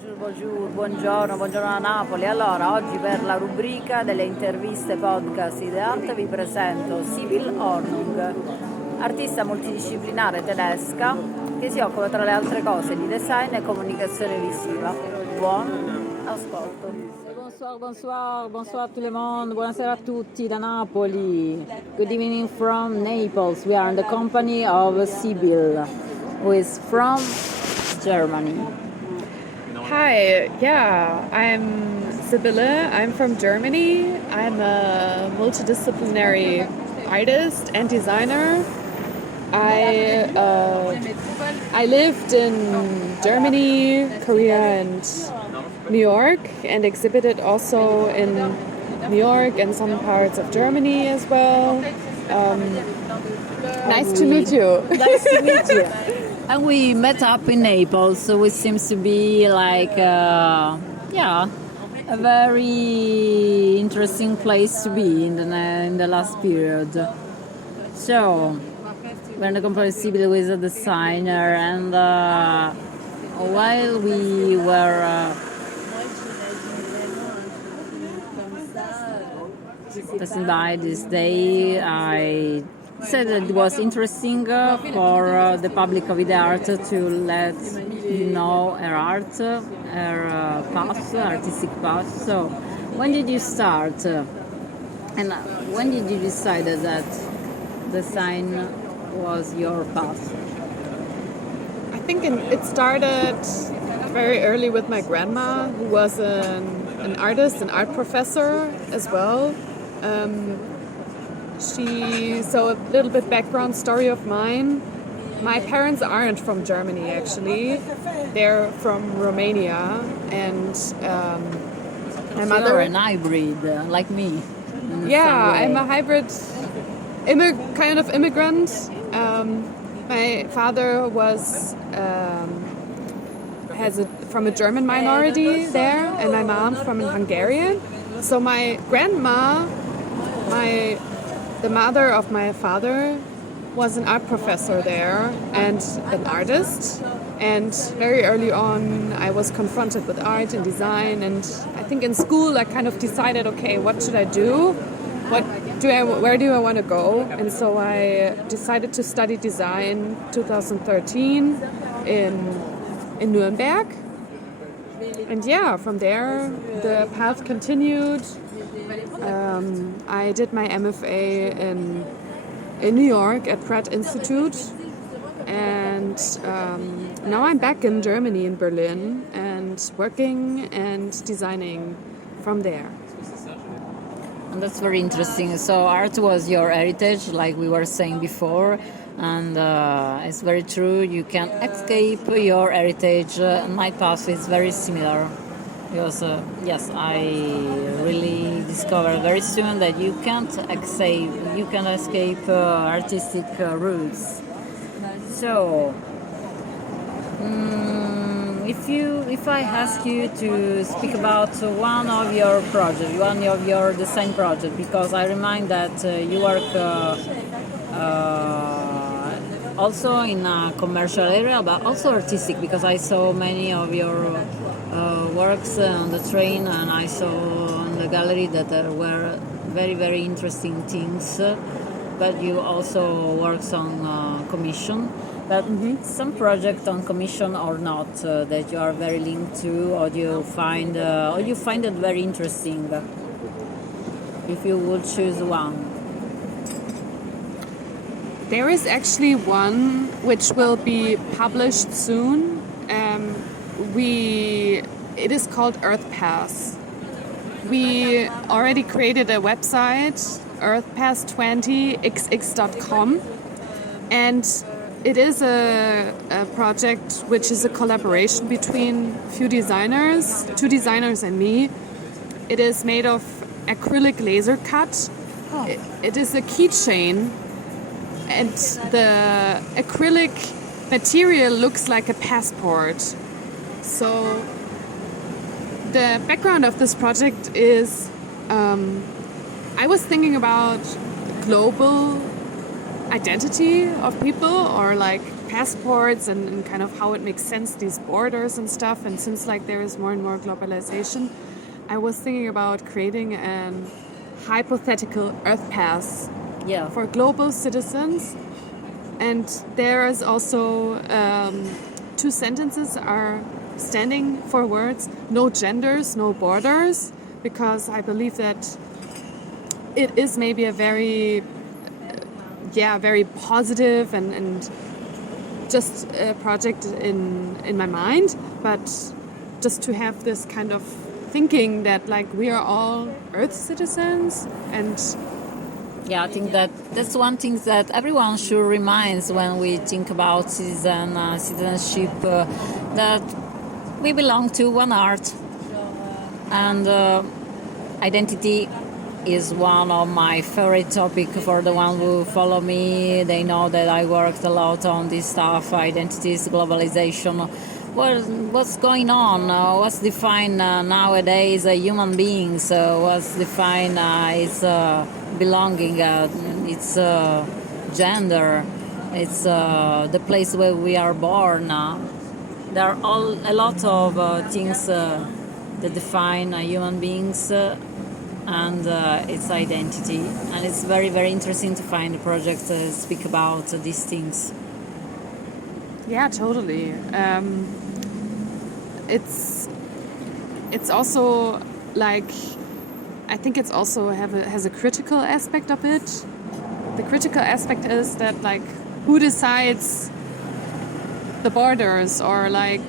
Bonjour, bonjour, buongiorno, buongiorno a Napoli. Allora, oggi per la rubrica delle interviste podcast ideate vi presento Sibylle Hornung, artista multidisciplinare tedesca che si occupa tra le altre cose di design e comunicazione visiva. Buon ascolto. Bonsoir, bonsoir, bonsoir tout le monde, buonasera a tutti da Napoli. Good evening from Naples. We are in the company of Sibylle, who is from Germany. Hi, yeah, I'm Sibylle. I'm from Germany. I'm a multidisciplinary artist and designer. I lived in Germany, Korea, and New York, and exhibited also in New York and some parts of Germany as well. Nice to meet you. Nice to meet you. And we met up in Naples, which seems to be like, a very interesting place to be in the last period. So, we're in the company of Sibylle, who is a designer, and while we were passing by this day, I said that it was interesting for the public of the art to let you know her art, her path, artistic path. So, when did you start? And when did you decide that design was your path? I think it started very early with my grandma, who was an artist, an art professor as well. So a little bit background story of mine. My parents aren't from Germany, actually. They're from Romania, and my mother. You're an hybrid, like me. Yeah, I'm a hybrid, kind of immigrant. My father was from a German minority there, and my mom from a Hungarian. So my grandma, the mother of my father, was an art professor there and an artist. And very early on, I was confronted with art and design. And I think in school, I kind of decided, okay, what should I do? Where do I want to go? And so I decided to study design 2013 in Nuremberg. And yeah, from there, the path continued. I did my MFA in New York at Pratt Institute, and now I'm back in Germany, in Berlin, and working and designing from there. And that's very interesting. So art was your heritage, like we were saying before, and it's very true. You can escape your heritage. My path is very similar. Because yes, I really discovered very soon that you can't escape artistic roots. So, if I ask you to speak about one of your projects, one of your design projects, because I remind that you work also in a commercial area, but also artistic, because I saw many of your works on the train, and I saw in the gallery that there were very, very interesting things. But you also works on commission. But some project on commission or not that you are very linked to, or you find it very interesting. If you would choose one. There is actually one which will be published soon. It is called Earth Pass. We already created a website, earthpass20xx.com, and it is a project which is a collaboration between two designers and me. It is made of acrylic laser cut. Oh. It is a keychain, and the acrylic material looks like a passport. So the background of this project is I was thinking about global identity of people, or like passports and kind of how it makes sense, these borders and stuff. And since like there is more and more globalization, I was thinking about creating an hypothetical Earth Pass for global citizens. And there is also 2 sentences are standing for words, no genders, no borders, because I believe that it is maybe a very, very positive and just a project in my mind, but just to have this kind of thinking that like we are all Earth citizens. And I think that's one thing that everyone should remind when we think about citizenship, that we belong to one Earth, and identity is one of my favorite topics. For the one who follow me, they know that I worked a lot on this stuff, identities, globalization. What's going on? What's defined nowadays human beings? What's defined is belonging? It's gender. It's the place where we are born. There are a lot of things that define human beings. And its identity, and it's very, very interesting to find a project to speak about these things. Yeah, totally. It's also like, I think it's also has a critical aspect of it. The critical aspect is that like who decides the borders, or like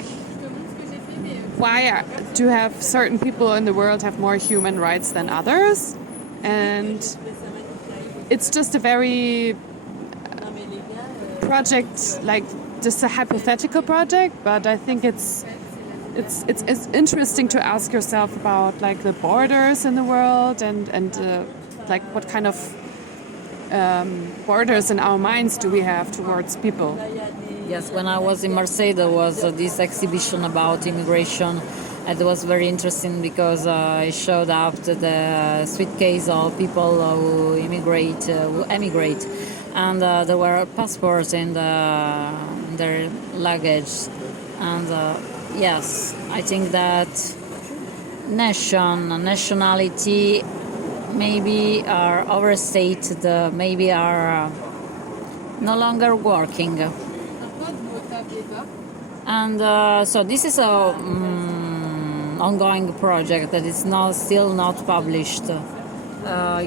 why do have certain people in the world have more human rights than others? And it's just a very project, like just a hypothetical project, but I think it's interesting to ask yourself about like the borders in the world and like what kind of borders in our minds do we have towards people. Yes, when I was in Marseille, there was this exhibition about immigration. It was very interesting because it showed up the suitcase of people who emigrate, and there were passports in their luggage. And yes, I think that nationality maybe are overstated, maybe are no longer working. And so this is a ongoing project that is still not published.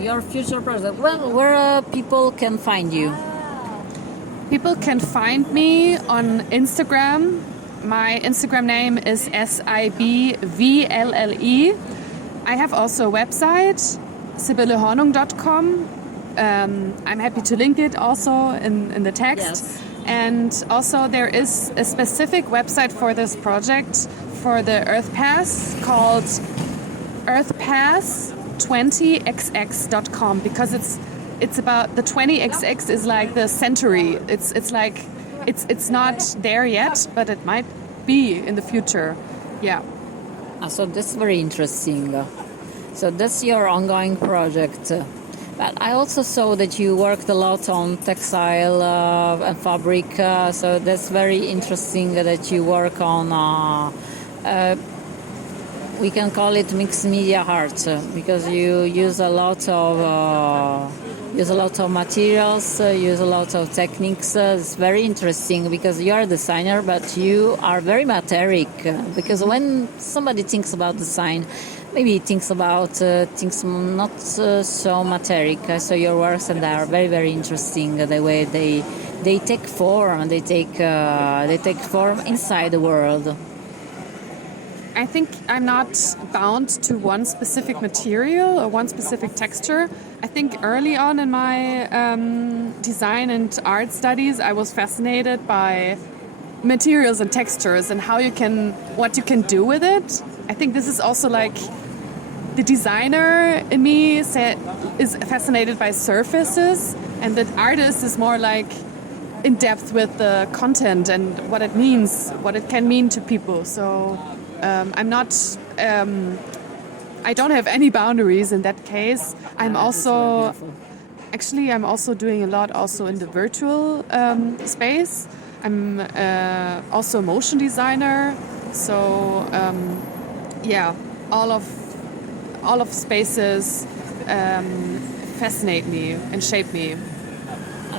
Your future project, where people can find you? People can find me on Instagram. My Instagram name is SIBVLLE. I have also a website, SibylleHornung.com. I'm happy to link it also in the text. Yes. And also there is a specific website for this project for the Earth Pass called earthpass20xx.com, because it's about the 20xx is like the century. It's like it's not there yet, but it might be in the future. Yeah. So that's very interesting. So that's your ongoing project. But I also saw that you worked a lot on textile and fabric, so that's very interesting that you work on, we can call it mixed media art, because you use a lot of materials, use a lot of techniques. It's very interesting because you are a designer, but you are very materic, because when somebody thinks about design, maybe thinks about things not so materic. So your works and are very, very interesting. The way they take form, they take form inside the world. I think I'm not bound to one specific material or one specific texture. I think early on in my design and art studies, I was fascinated by materials and textures and what you can do with it. I think this is also like the designer in me is fascinated by surfaces, and the artist is more like in depth with the content and what it means, what it can mean to people. So I'm not. I don't have any boundaries in that case. I'm also doing a lot also in the virtual space. I'm also a motion designer, so yeah, all of spaces fascinate me and shape me.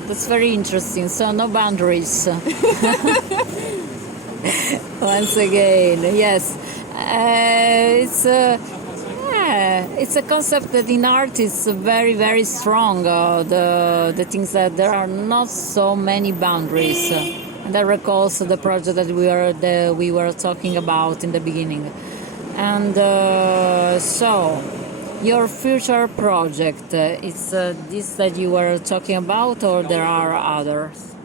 That's very interesting. So no boundaries. Once again, yes. It's a concept that in art is very, very strong. The things that there are not so many boundaries. And that recalls the project that we were talking about in the beginning. And so, your future project is this that you were talking about, or there are others?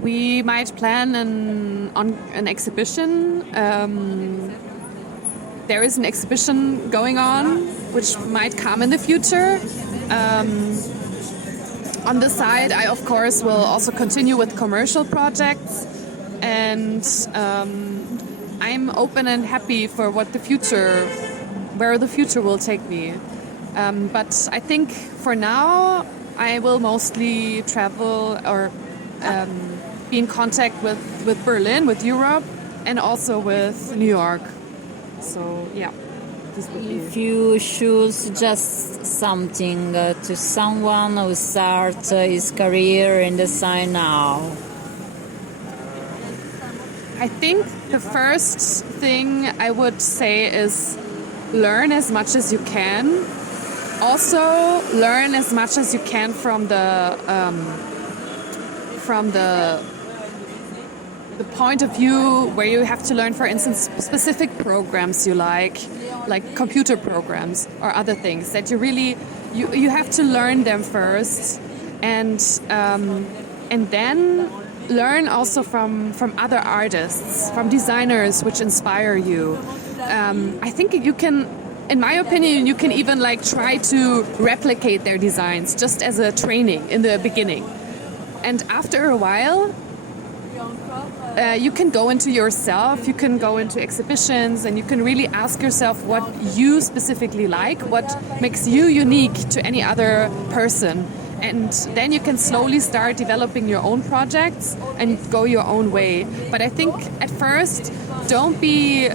We might plan an exhibition. There is an exhibition going on, which might come in the future. On the side, I of course will also continue with commercial projects, and I'm open and happy for where the future will take me. But I think for now, I will mostly travel or be in contact with Berlin, with Europe, and also with New York. So yeah, this would be. If you should suggest something to someone who starts his career in design now, I think the first thing I would say is learn as much as you can. Also, learn as much as you can from the point of view where you have to learn, for instance, specific programs you like computer programs or other things that you really you have to learn them first, and then learn also from other artists, from designers which inspire you. I think you can, in my opinion, you can even try to replicate their designs just as a training in the beginning. And after a while, you can go into yourself, you can go into exhibitions, and you can really ask yourself what you specifically like, what makes you unique to any other person. And then you can slowly start developing your own projects and go your own way. But I think at first, don't be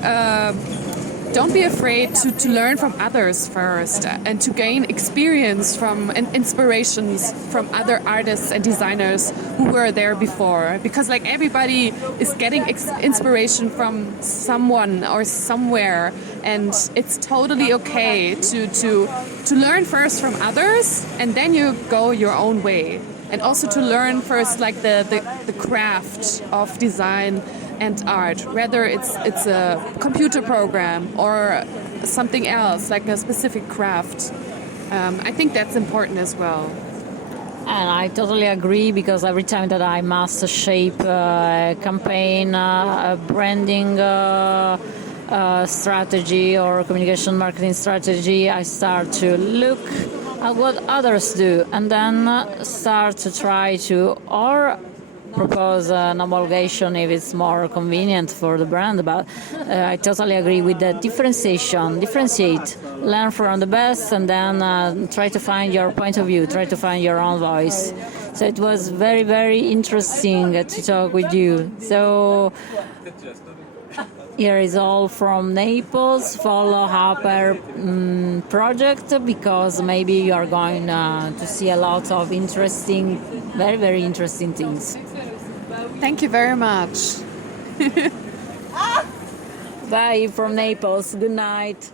afraid to learn from others first and to gain experience from and inspirations from other artists and designers who were there before. Because everybody is getting inspiration from someone or somewhere, and it's totally okay to learn first from others and then you go your own way. And also to learn first the craft of design and art, whether it's a computer program or something else, like a specific craft. I think that's important as well. And I totally agree, because every time that I must shape a campaign, a branding strategy or communication marketing strategy, I start to look at what others do and then start to try to or propose an homologation if it's more convenient for the brand. But I totally agree with the differentiate, learn from the best, and then try to find your point of view, try to find your own voice. So it was very, very interesting to talk with you. So here is all from Naples. Follow up our project, because maybe you are going to see a lot of interesting, very, very interesting things. Thank you very much. Bye from Naples. Good night.